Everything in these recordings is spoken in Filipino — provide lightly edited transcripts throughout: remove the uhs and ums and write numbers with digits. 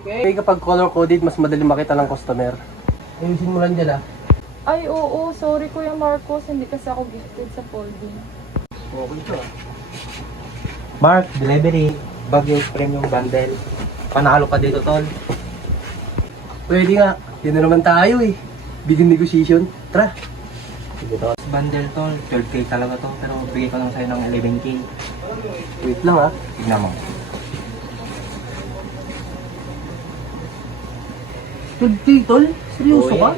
Okay, kapag color-coded, mas madali makita ng customer. Ayusin mo lang dyan Ay, oo. Sorry, Kuya Marcos. Hindi kasi ako gifted sa folding. Okay ito Mark, delivery. Baguio premium bundle. Panalo ka dito, tol. Pwede nga. Yan na naman tayo eh. Bigyan negotiation. Tara. Sige, tol. Bundle, tol. 12K talaga to. Pero bigay ko lang sa'yo ng 11K. Wait lang Tignan mo. 12K tol? Seryoso Oo, ka?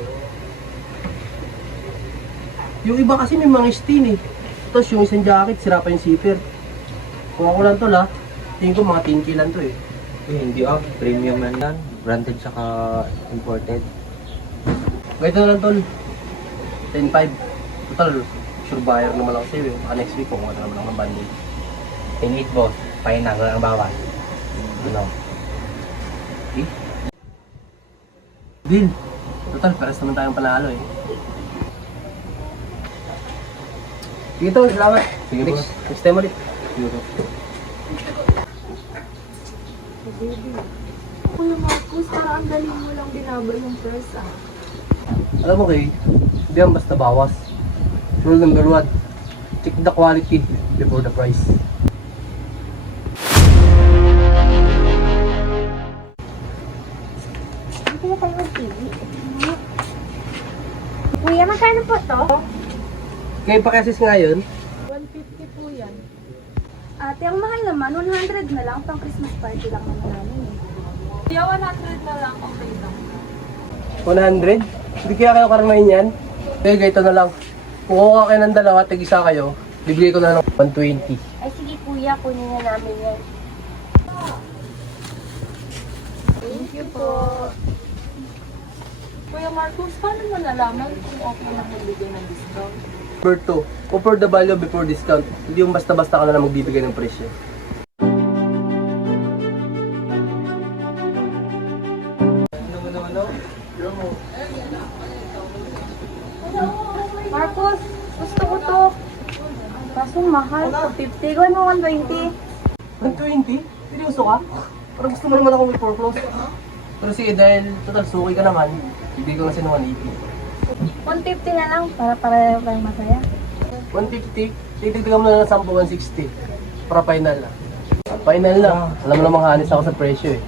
Yung iba kasi may mga stain eh. Tapos yung isang jacket, sira pa yung zipper. Kung ako lang tol tingin ko mga 10K lang to eh. Hindi premium man yan. Branded saka imported. Ganito na lang tol. 10.5. Total, sure buyer naman ako sa'yo eh. Baka next week kung ano naman ako ng bundle. 10-8 boss. Final lang ang bawas. Ano? Deal. Total, pares naman tayong panalo eh. Sige tol, salamat. Sige, boss. Next time ulit. Kuya Marcos, parang ang dali mo lang binabay yung price Alam mo kay, hindi yan basta bawas. Rule number 1, check the quality before the price. Hindi na tayo mag-TV. Kuya, magkano po to? Ngayon pa kasi ngayon, 150 po yan. Ate, ang mahal naman. 100 na lang. Pang Christmas party lang naman namin eh. Kuya, 100 na lang. Okay lang. 100? Hindi kaya kayo karamahin yan? Okay, ganito na lang. Kung kukuha kayo ng dalawa, tig-isa kayo, bibigay ko na ng 120. Ay, sige kuya. Kunin na namin yan. Thank you po. Kuya Marcos, paano mo nalaman kung okay na magbigay ng discount? Number 2, offer the value before discount. Hindi yung basta-basta ka na lang magbibigay ng presyo. Marcos, gusto ko to. Kaso mahal. 250. Gawin mo 120. 120? Seryoso ka? Parang gusto mo naman ako may foreclose. Pero sige, dahil total suki ka naman, bibigay ko na siya ng 180. 150 na lang. Para tayo masaya. 150, titignan mo na lang 10, 160. Para final na. Final na. Alam mo namang hanis ako sa presyo eh.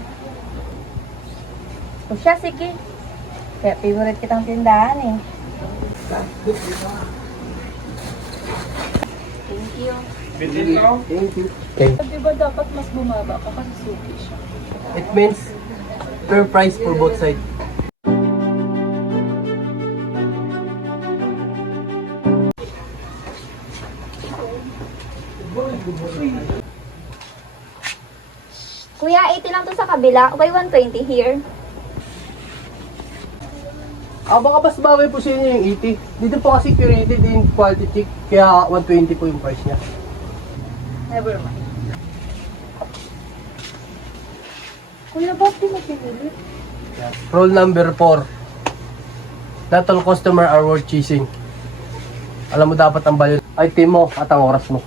O siya, sige. Kaya favorite kitang tindahan eh. Thank you. Thank you. Okay. Di ba dapat mas bumaba ka kasi suki siya? It means fair price for both sides. Kuya, 80 lang to sa kabila. Why 120 here? Baka mas bagay po sa inyo yung 80. Dito po kasi curated in quality check, kaya 120 po yung price niya. Never mind. Kuya, bakit di mo pinili? Rule number 4. Not all customer are worth chasing. Alam mo dapat ang value item mo at ang oras mo.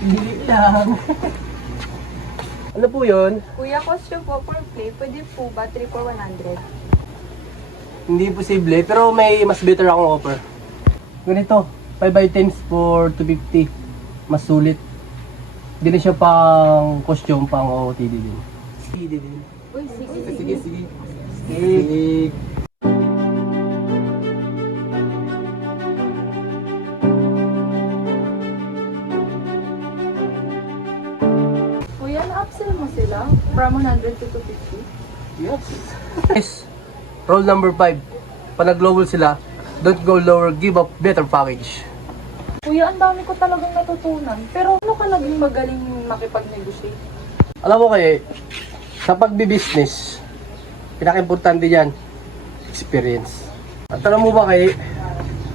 Hindi lang. Ano po yun? Kuya, costume po for play. Pwede po ba 3 for 100? Hindi posible, pero may mas better akong offer. Ganito, 5 items for 250. Mas sulit. Hindi na siya pang costume, pang OOTD din. OOTD din. Uy, sige. Sige, sige. Sige. Kuya, na-upsell mo sila? From 100 to 250? Yes. Yes. Rule number 5. Pag nag-global sila, don't go lower, give up better package. Kuya, ang dami ko talagang natutunan. Pero ano ka naging magaling makipag-negotiate? Alam mo kayo, sa pagbi-business, pinaka-importante dyan, experience. At alam mo ba kayo,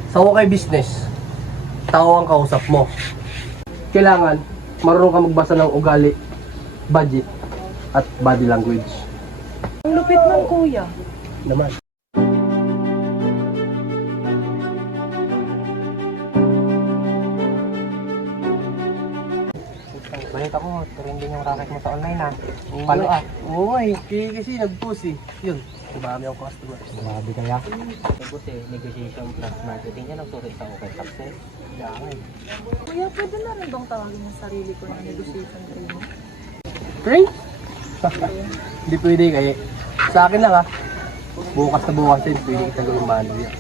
sa hukay business, tao ang kausap mo. Kailangan, marunong ka magbasa ng ugali, budget, at body language. Ang lupit ng kuya. naman. Balita ko, trending yung racket mo sa online ah. Oo Palo nga. ah. Oo nga eh. Kasi nag-post eh. Yun, dumami ang customer. Grabe kaya. Buti, negotiation plus marketing yan ang sulit sa okay success. Kaya nga eh. Kuya, pwede na rin bang tawagin yung sarili ko na negotiation training? Train? Hindi pwede kaya. Sa akin lang ha. Bukas na bukas din, pwede kita gawin manual yan.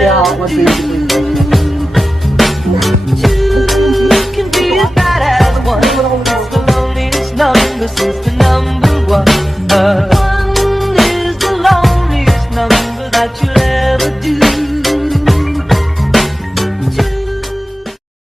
Kaya ako 2025.